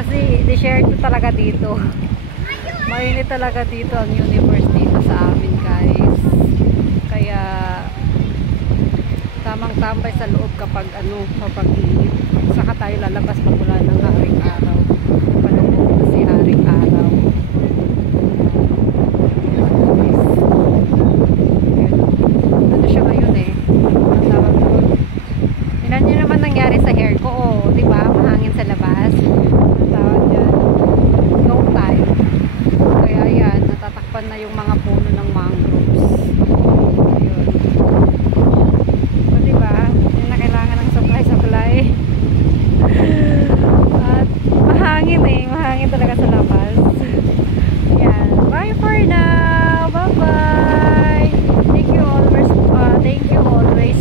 kasi desierto talaga dito. Mainit talaga dito ang universe dito sa amin, guys. Kaya tamang tambay sa loob kapag kapag init. Saka tayo lalabas pag wala ng haring araw. Palubog kasi haring araw. Ano siya ngayon eh? Ang tawag doon. Ilan nyo naman nangyari sa hair ko, oh, di ba? Mahangin sa labas. Ang tawag dyan. No time. Kaya yan, natatakpan na yung mga puno ng mangroves. Ayun. So, diba? Yung na kailangan ng supply. At mahangin eh. Mahangin talaga sa labas. Yan. Bye for now. Bye-bye. Thank you always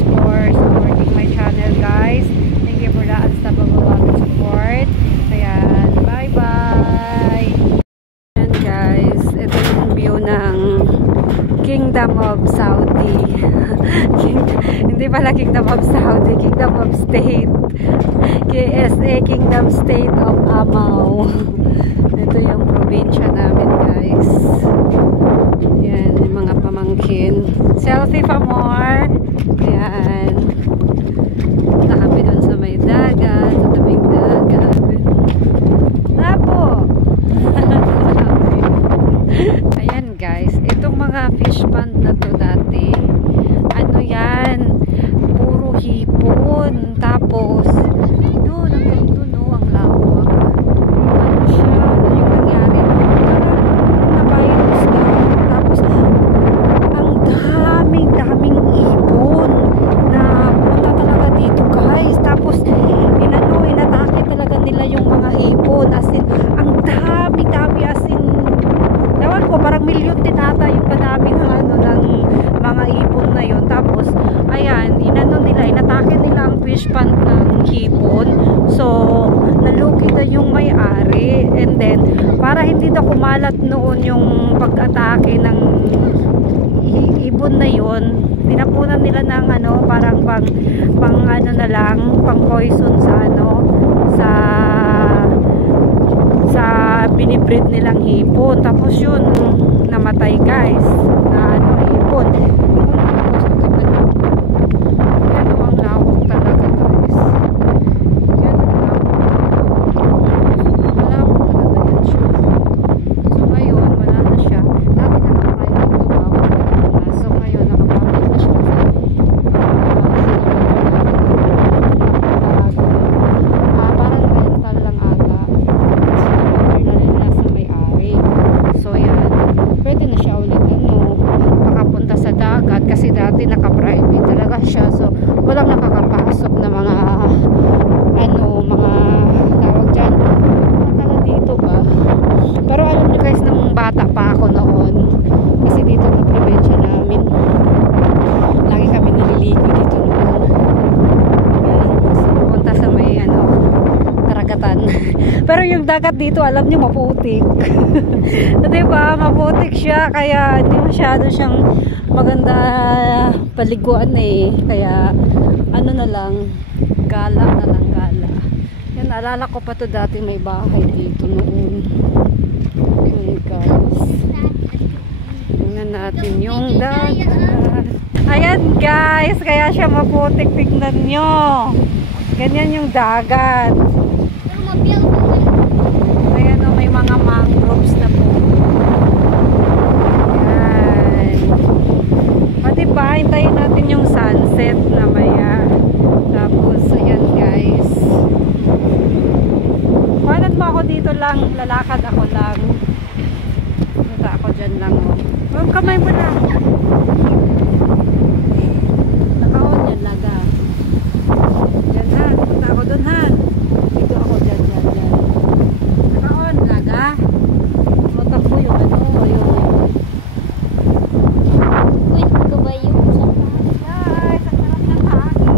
for supporting my channel, guys. Thank you for the unstoppable support. Ayan. Bye-bye. Ayan, guys. Ito yung view ng Kingdom of Saudi. Hindi pala Kingdom of Saudi, Kingdom of State. KSA, Kingdom State of Amau. Ito yung probinsya namin, guys. Yan, yung mga pamangkin. Selfie pa more. Yan. Punta kami dun sa may dagat, sa tabing dagat. Tapo! Ayan, guys. Itong mga fish pond na to dati, ano yan, puro hipon. Tapos doon, hanggang doon, oh, ang lawak. Ano siya, ano yung nangyari, parang nabayan isda. Tapos ang daming ibon na punta talaga dito, guys. Tapos inatake talaga nila yung mga hipon, as in, ang dami as in, ewan ko, parang milyon din ata yung kadami ng mga ibon na yun. Tapos ayan, inatake nila ang fish pond ng hipon. So nalugi na yung may-ari, and then para hindi na kumalat noon yung pag-atake ng ibon na yun, tinapunan nila ng parang pang na lang, pang poison sa binibreed nilang hipon. Tapos yun, namatay, guys, na hipon. Yan ang lawak talaga, guys. Yan ang lawak talaga yan siya. So ngayon, wala na siya. Dati nakakaya dito ba? So ngayon, nakapagod na siya. Parang rental lang ata. So yan, pwede na siya ulit makapunta sa dagat, kasi dati naka-private talaga siya. So walang nakakapasok na mga mga tawag dyan, taga dito ba. Pero alam niyo, guys, nung bata pa ako noon, kasi dito na probinsya namin, lagi kami naliligo dito noon. Punta sa may karagatan. Pero yung dagat dito, alam niyo, maputik. Diba? Maputik siya, kaya hindi masyado siyang maganda paliguan eh. Kaya na lang, gala. Yan, alala ko pa to dati, may bahay dito noon. Yun, guys. Tingnan natin yung dagat. Ayan, guys, kaya siya maputik. Tignan nyo. Ganyan yung dagat. Ayan, may mga mangroves na po. Ayan. O diba, hintayin natin yung sunset na maya. Tapos, ayan, guys. Panat mo ako dito lang. Lalakad ako lang. Punta ako dyan lang. Oh, kamay mo lang. Nakaon yan, laga. Dyan ha. Punta ako dun ha. Dito ako dyan. Nakaon, laga. Tutak mo yung yung uy, kabayo. Guys, ang sarap ng hangin.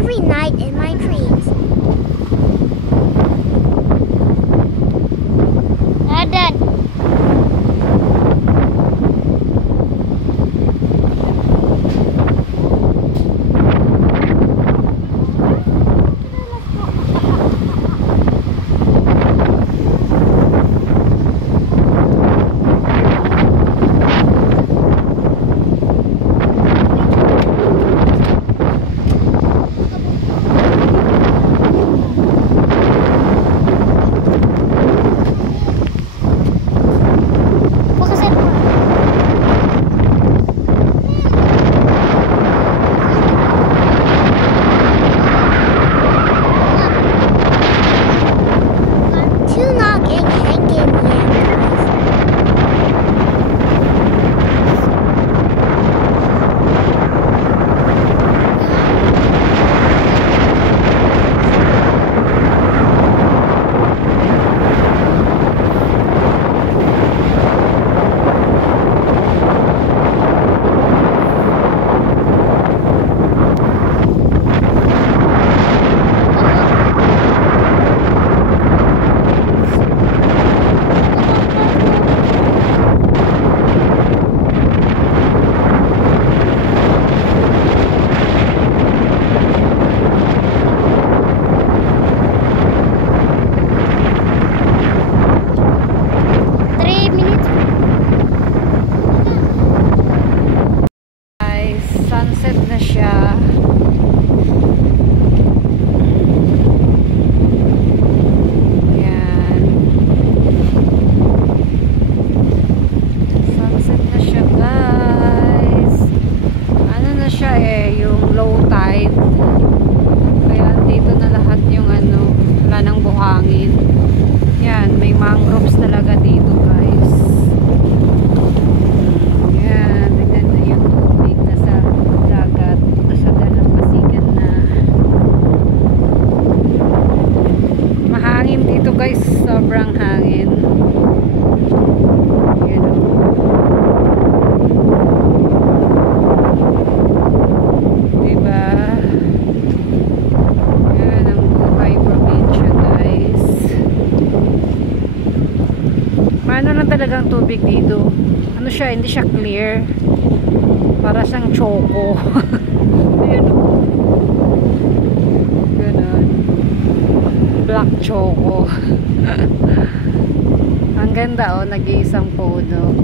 every night in my dreams. Dad. Sunset na siya. Yan. Sunset na siya, guys. Ano na siya yung low tide. Kaya dito na lahat yung wala nang buhangin. Yan, may mangroves talaga dito, guys. Dito guys, sobrang hangin. Yan o. Diba? Yan ang buhay probinsya, guys. Paano lang talagang tubig dito? Ano siya? Hindi siya clear. Para siyang choco. Ayan o. Ganon. Black choco. Ang ganda nag-iisang puno.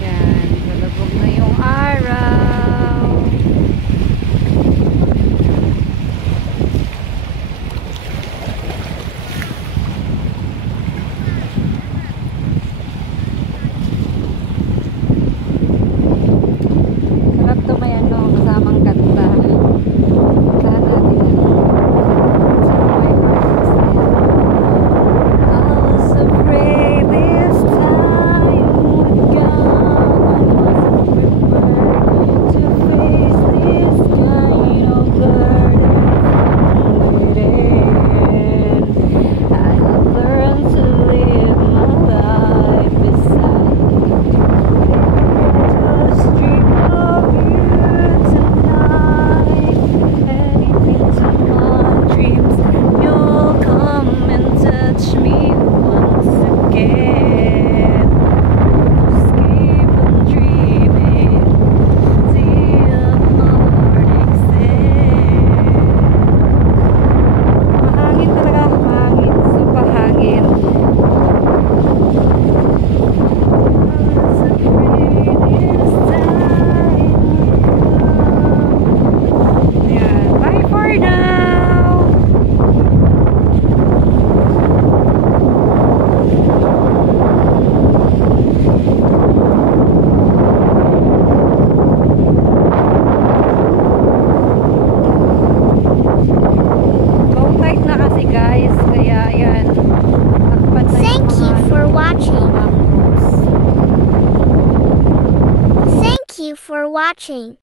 Yan, galabog na yung araw. Sarap tumayan kasamang kanta. Sana din For watching.